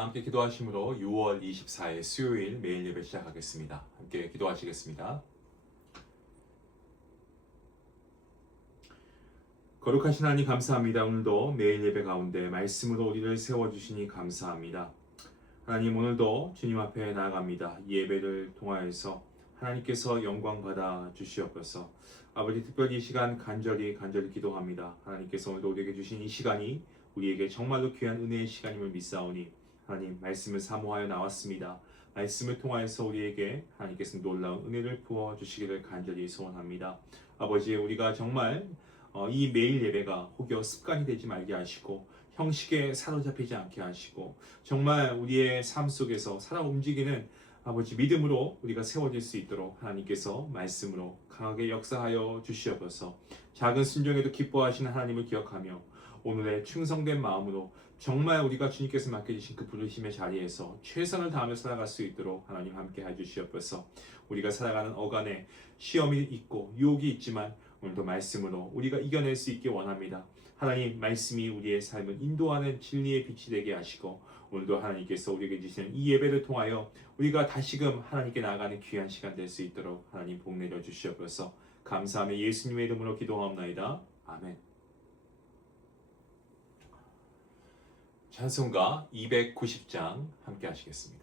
다 함께 기도하심으로 6월 24일 수요일 매일 예배 시작하겠습니다. 함께 기도하시겠습니다. 거룩하신 하나님 감사합니다. 오늘도 매일 예배 가운데 말씀으로 우리를 세워주시니 감사합니다. 하나님, 오늘도 주님 앞에 나아갑니다. 이 예배를 통하여서 하나님께서 영광 받아 주시옵소서. 아버지, 특별히 이 시간 간절히 기도합니다. 하나님께서 오늘도 우리에게 주신 이 시간이 우리에게 정말로 귀한 은혜의 시간임을 믿사오니 하나님, 말씀을 사모하여 나왔습니다. 말씀을 통하여서 우리에게 하나님께서 놀라운 은혜를 부어 주시기를 간절히 소원합니다. 아버지, 우리가 정말 이 매일 예배가 혹여 습관이 되지 말게 하시고 형식에 사로잡히지 않게 하시고 정말 우리의 삶 속에서 살아 움직이는 아버지 믿음으로 우리가 세워질 수 있도록 하나님께서 말씀으로 강하게 역사하여 주시옵소서. 작은 순종에도 기뻐하시는 하나님을 기억하며 오늘의 충성된 마음으로 정말 우리가 주님께서 맡겨주신 그 부르심의 자리에서 최선을 다하며 살아갈 수 있도록 하나님 함께 해주시옵소서. 우리가 살아가는 어간에 시험이 있고 유혹이 있지만 오늘도 말씀으로 우리가 이겨낼 수 있게 원합니다. 하나님, 말씀이 우리의 삶을 인도하는 진리의 빛이 되게 하시고 오늘도 하나님께서 우리에게 주시는 이 예배를 통하여 우리가 다시금 하나님께 나아가는 귀한 시간 될 수 있도록 하나님 복 내려 주시옵소서. 감사하며 예수님의 이름으로 기도하옵나이다. 아멘. 찬송가 290장 함께 하시겠습니다.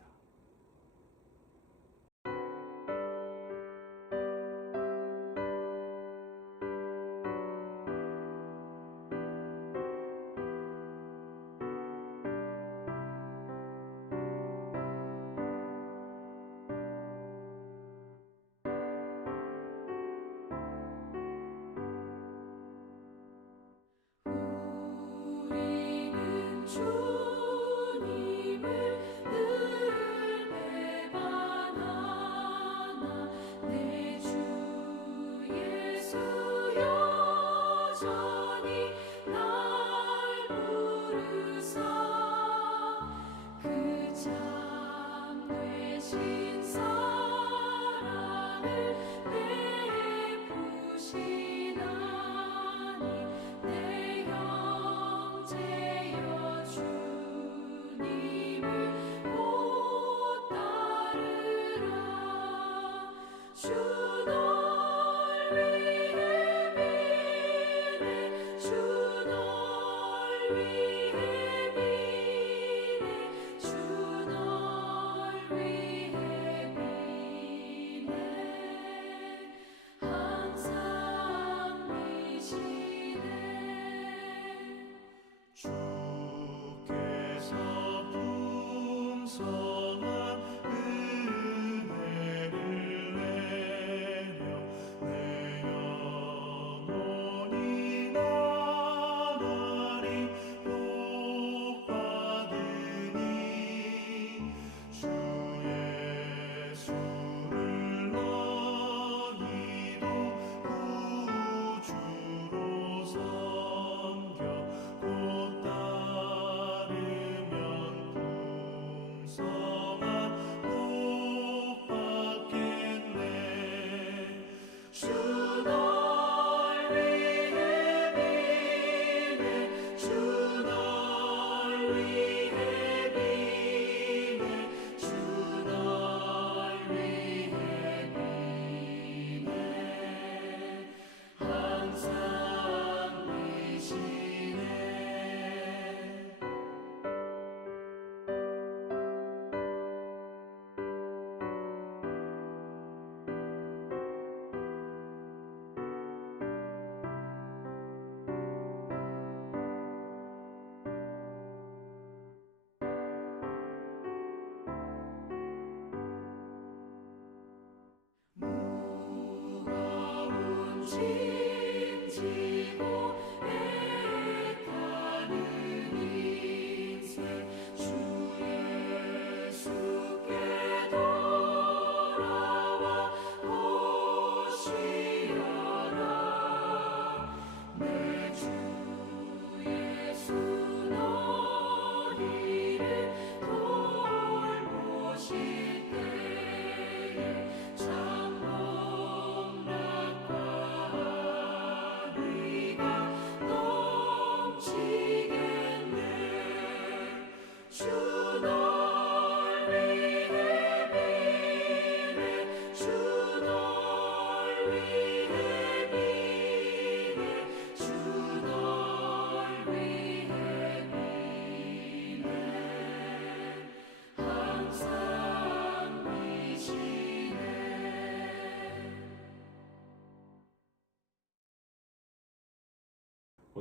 주너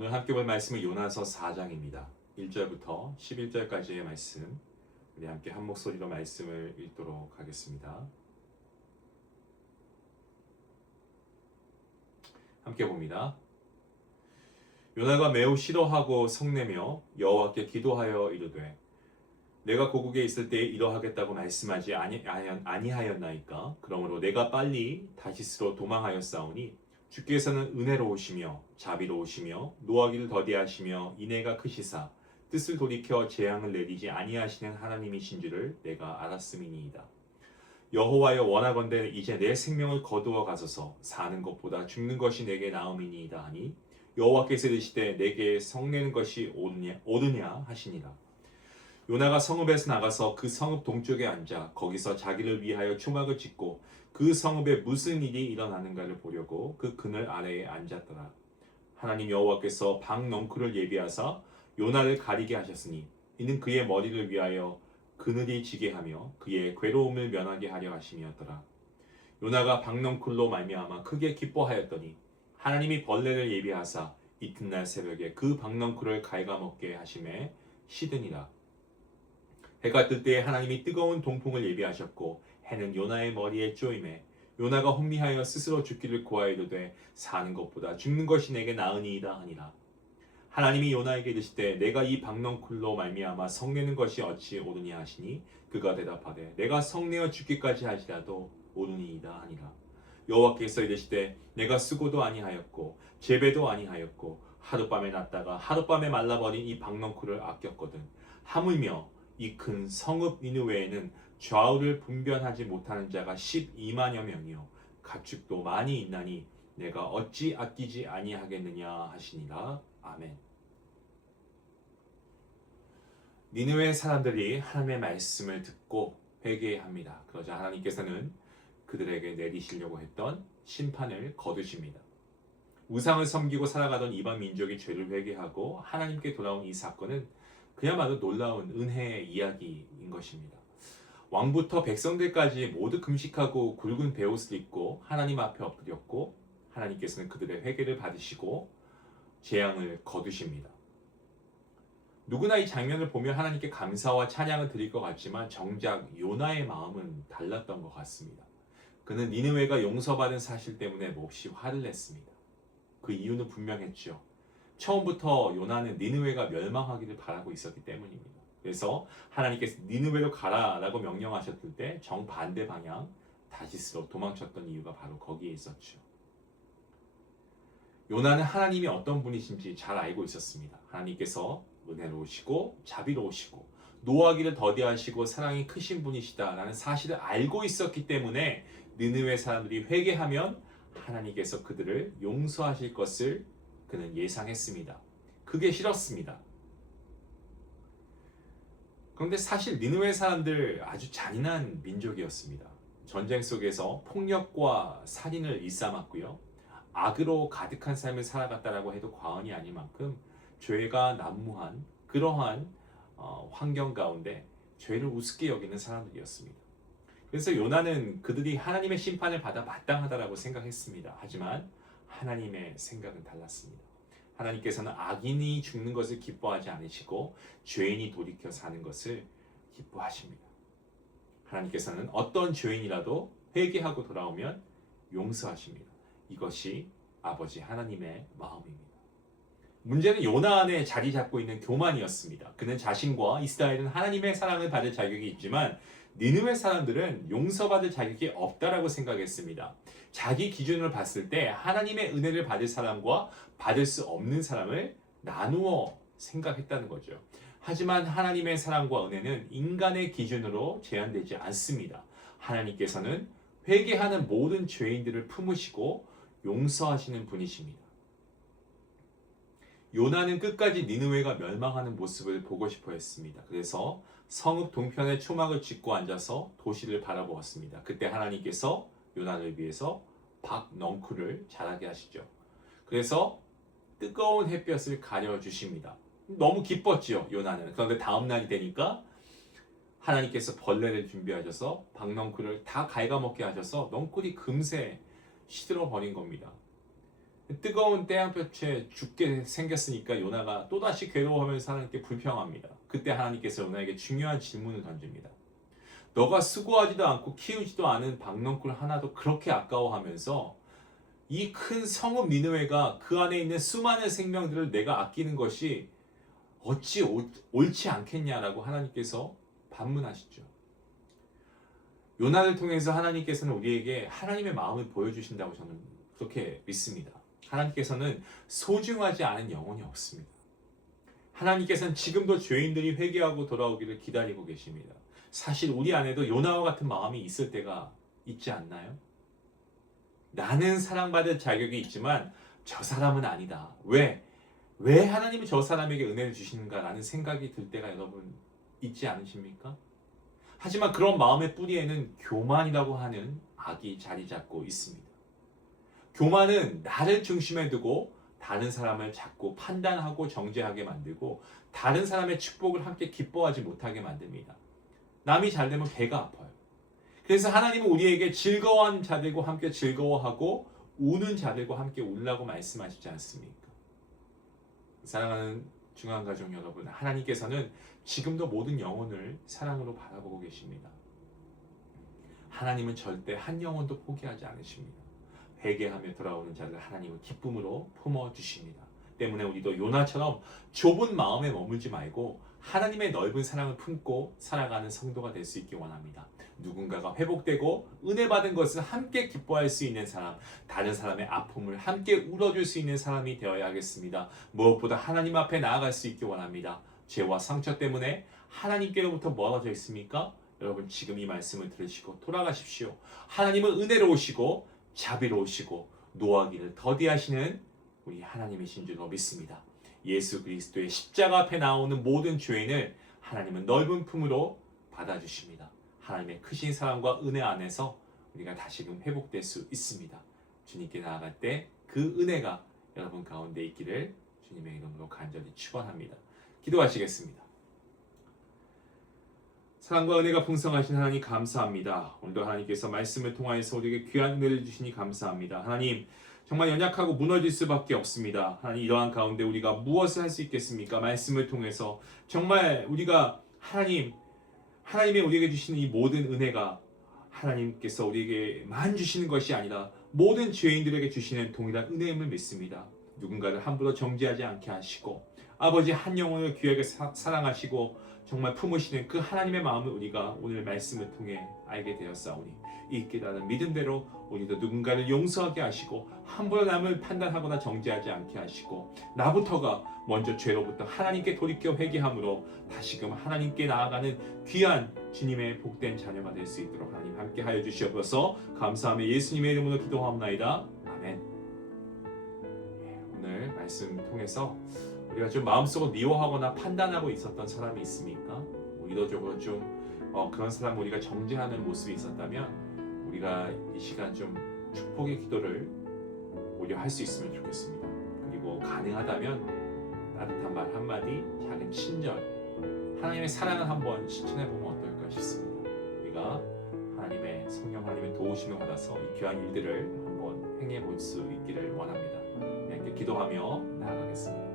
오늘 함께 볼 말씀은 요나서 4장입니다. 1절부터 11절까지의 말씀, 우리 함께 한 목소리로 말씀을 읽도록 하겠습니다. 함께 봅니다. 요나가 매우 싫어하고 성내며 여호와께 기도하여 이르되 내가 고국에 있을 때에 이러하겠다고 말씀하지 아니하였나이까. 그러므로 내가 빨리 다시스로 도망하였사오니 주께서는 은혜로우시며 자비로우시며 노하기를 더디하시며 인애가 크시사 뜻을 돌이켜 재앙을 내리지 아니하시는 하나님이신 줄을 내가 알았음이니이다. 여호와여 원하건대 이제 내 생명을 거두어 가소서. 사는 것보다 죽는 것이 내게 나음이니이다 하니 여호와께서 이르시되 내게 성내는 것이 옳으냐 하시니라. 요나가 성읍에서 나가서 그 성읍 동쪽에 앉아 거기서 자기를 위하여 초막을 짓고 그 성읍에 무슨 일이 일어나는가를 보려고 그 그늘 아래에 앉았더라. 하나님 여호와께서 박넝쿨을 예비하사 요나를 가리게 하셨으니 이는 그의 머리를 위하여 그늘이 지게 하며 그의 괴로움을 면하게 하려 하심이었더라. 요나가 박넝쿨로 말미암아 크게 기뻐하였더니 하나님이 벌레를 예비하사 이튿날 새벽에 그 박넝쿨을 갉아먹게 하심에 시드니라. 해가 뜰 때에 하나님이 뜨거운 동풍을 예비하셨고 해는 요나의 머리에 쪼임에 요나가 혼미하여 스스로 죽기를 고하이르되 사는 것보다 죽는 것이 내게 나으니이다 하니라. 하나님이 요나에게 이르시되 내가 이 박넝쿨로 말미암아 성내는 것이 어찌 옳으냐 하시니 그가 대답하되 내가 성내어 죽기까지 하시라도 옳으니이다 하니라. 여호와께서 이르시되 내가 수고도 아니하였고 재배도 아니하였고 하룻밤에 났다가 하룻밤에 말라버린 이 박넝쿨을 아꼈거든. 하물며 이 큰 성읍 니느웨에는 좌우를 분별하지 못하는 자가 12만여 명이요 가축도 많이 있나니 내가 어찌 아끼지 아니하겠느냐 하시니라. 아멘. 니느웨 사람들이 하나님의 말씀을 듣고 회개합니다. 그러자 하나님께서는 그들에게 내리시려고 했던 심판을 거두십니다. 우상을 섬기고 살아가던 이방 민족이 죄를 회개하고 하나님께 돌아온 이 사건은 그야말로 놀라운 은혜의 이야기인 것입니다. 왕부터 백성들까지 모두 금식하고 굵은 베옷을 입고 하나님 앞에 엎드렸고 하나님께서는 그들의 회개를 받으시고 재앙을 거두십니다. 누구나 이 장면을 보면 하나님께 감사와 찬양을 드릴 것 같지만 정작 요나의 마음은 달랐던 것 같습니다. 그는 니느웨가 용서받은 사실 때문에 몹시 화를 냈습니다. 그 이유는 분명했죠. 처음부터 요나는 니느웨가 멸망하기를 바라고 있었기 때문입니다. 그래서 하나님께서 니느웨로 가라라고 명령하셨을 때 정반대 방향 다시스로 도망쳤던 이유가 바로 거기에 있었죠. 요나는 하나님이 어떤 분이신지 잘 알고 있었습니다. 하나님께서 은혜로우시고 자비로우시고 노하기를 더디하시고 사랑이 크신 분이시다라는 사실을 알고 있었기 때문에 니느웨 사람들이 회개하면 하나님께서 그들을 용서하실 것을 그는 예상했습니다. 그게 싫었습니다. 그런데 사실 니느웨 사람들 아주 잔인한 민족이었습니다. 전쟁 속에서 폭력과 살인을 일삼았고요. 악으로 가득한 삶을 살아갔다라고 해도 과언이 아닐 만큼 죄가 난무한 그러한 환경 가운데 죄를 우습게 여기는 사람들이었습니다. 그래서 요나는 그들이 하나님의 심판을 받아 마땅하다라고 생각했습니다. 하지만 하나님의 생각은 달랐습니다. 하나님께서는 악인이 죽는 것을 기뻐하지 않으시고 죄인이 돌이켜 사는 것을 기뻐하십니다. 하나님께서는 어떤 죄인이라도 회개하고 돌아오면 용서하십니다. 이것이 아버지 하나님의 마음입니다. 문제는 요나 안에 자리 잡고 있는 교만이었습니다. 그는 자신과 이스라엘은 하나님의 사랑을 받을 자격이 있지만 니느웨 사람들은 용서받을 자격이 없다라고 생각했습니다. 자기 기준으로 봤을 때 하나님의 은혜를 받을 사람과 받을 수 없는 사람을 나누어 생각했다는 거죠. 하지만 하나님의 사랑과 은혜는 인간의 기준으로 제한되지 않습니다. 하나님께서는 회개하는 모든 죄인들을 품으시고 용서하시는 분이십니다. 요나는 끝까지 니느웨가 멸망하는 모습을 보고 싶어 했습니다. 그래서 성읍 동편에 초막을 짓고 앉아서 도시를 바라보았습니다. 그때 하나님께서 요나를 위해서 박넝쿨을 자라게 하시죠. 그래서 뜨거운 햇볕을 가려주십니다. 너무 기뻤지요, 요나는. 그런데 다음 날이 되니까 하나님께서 벌레를 준비하셔서 박넝쿨을 다 갉아먹게 하셔서 넝쿨이 금세 시들어 버린 겁니다. 뜨거운 태양볕에 죽게 생겼으니까 요나가 또다시 괴로워하면서 하나님께 불평합니다. 그때 하나님께서 요나에게 중요한 질문을 던집니다. 너가 수고하지도 않고 키우지도 않은 박농쿨 하나도 그렇게 아까워하면서 이 큰 성읍 니느웨가 그 안에 있는 수많은 생명들을 내가 아끼는 것이 어찌 옳지 않겠냐라고 하나님께서 반문하시죠. 요나를 통해서 하나님께서는 우리에게 하나님의 마음을 보여주신다고 저는 그렇게 믿습니다. 하나님께서는 소중하지 않은 영혼이 없습니다. 하나님께서는 지금도 죄인들이 회개하고 돌아오기를 기다리고 계십니다. 사실 우리 안에도 요나와 같은 마음이 있을 때가 있지 않나요? 나는 사랑받을 자격이 있지만 저 사람은 아니다. 왜 하나님이 저 사람에게 은혜를 주시는가라는 생각이 들 때가 여러분 있지 않으십니까? 하지만 그런 마음의 뿌리에는 교만이라고 하는 악이 자리 잡고 있습니다. 교만은 나를 중심에 두고 다른 사람을 자꾸 판단하고 정죄하게 만들고 다른 사람의 축복을 함께 기뻐하지 못하게 만듭니다. 남이 잘 되면 배가 아파요. 그래서 하나님은 우리에게 즐거워하는 자들과 함께 즐거워하고 우는 자들과 함께 울라고 말씀하시지 않습니까? 사랑하는 중앙가족 여러분, 하나님께서는 지금도 모든 영혼을 사랑으로 바라보고 계십니다. 하나님은 절대 한 영혼도 포기하지 않으십니다. 회개하며 돌아오는 자를 하나님은 기쁨으로 품어주십니다. 때문에 우리도 요나처럼 좁은 마음에 머물지 말고 하나님의 넓은 사랑을 품고 살아가는 성도가 될 수 있기 원합니다. 누군가가 회복되고 은혜 받은 것을 함께 기뻐할 수 있는 사람, 다른 사람의 아픔을 함께 울어줄 수 있는 사람이 되어야 하겠습니다. 무엇보다 하나님 앞에 나아갈 수 있기 원합니다. 죄와 상처 때문에 하나님께로부터 멀어져 있습니까? 여러분 지금 이 말씀을 들으시고 돌아가십시오. 하나님은 은혜로우시고 자비로우시고 노하기를 더디하시는 우리 하나님이신 줄로 믿습니다. 예수 그리스도의 십자가 앞에 나오는 모든 죄인을 하나님은 넓은 품으로 받아주십니다. 하나님의 크신 사랑과 은혜 안에서 우리가 다시금 회복될 수 있습니다. 주님께 나아갈 때 그 은혜가 여러분 가운데 있기를 주님의 이름으로 간절히 축원합니다. 기도하시겠습니다. 사랑과 은혜가 풍성하신 하나님 감사합니다. 오늘도 하나님께서 말씀을 통하여서 우리에게 귀한 은혜를 주시니 감사합니다. 하나님 정말 연약하고 무너질 수밖에 없습니다. 하나님 이러한 가운데 우리가 무엇을 할 수 있겠습니까? 말씀을 통해서 정말 우리가 하나님의 우리에게 주시는 이 모든 은혜가 하나님께서 우리에게만 주시는 것이 아니라 모든 죄인들에게 주시는 동일한 은혜임을 믿습니다. 누군가를 함부로 정죄하지 않게 하시고 아버지 한 영혼을 귀하게 사랑하시고 정말 품으시는 그 하나님의 마음을 우리가 오늘 말씀을 통해 알게 되었사오니 이 깨달은 믿음대로 우리도 누군가를 용서하게 하시고 함부로 남을 판단하거나 정죄하지 않게 하시고 나부터가 먼저 죄로부터 하나님께 돌이켜 회개함으로 다시금 하나님께 나아가는 귀한 주님의 복된 자녀가 될 수 있도록 하나님 함께 하여 주시옵소서. 감사하며 예수님의 이름으로 기도하옵나이다. 아멘. 오늘 말씀 통해서 우리가 좀 마음속으로 미워하거나 판단하고 있었던 사람이 있습니까? 의도적으로 좀 그런 사람 우리가 정죄하는 모습이 있었다면 우리가 이 시간 좀 축복의 기도를 오히려 할 수 있으면 좋겠습니다. 그리고 가능하다면 따뜻한 말 한마디, 작은 친절, 하나님의 사랑을 한번 실천해 보면 어떨까 싶습니다. 우리가 하나님의 성령 하나님의 도우심을 받아서 이 귀한 일들을 한번 행해 볼 수 있기를 원합니다. 함께 기도하며 나아가겠습니다.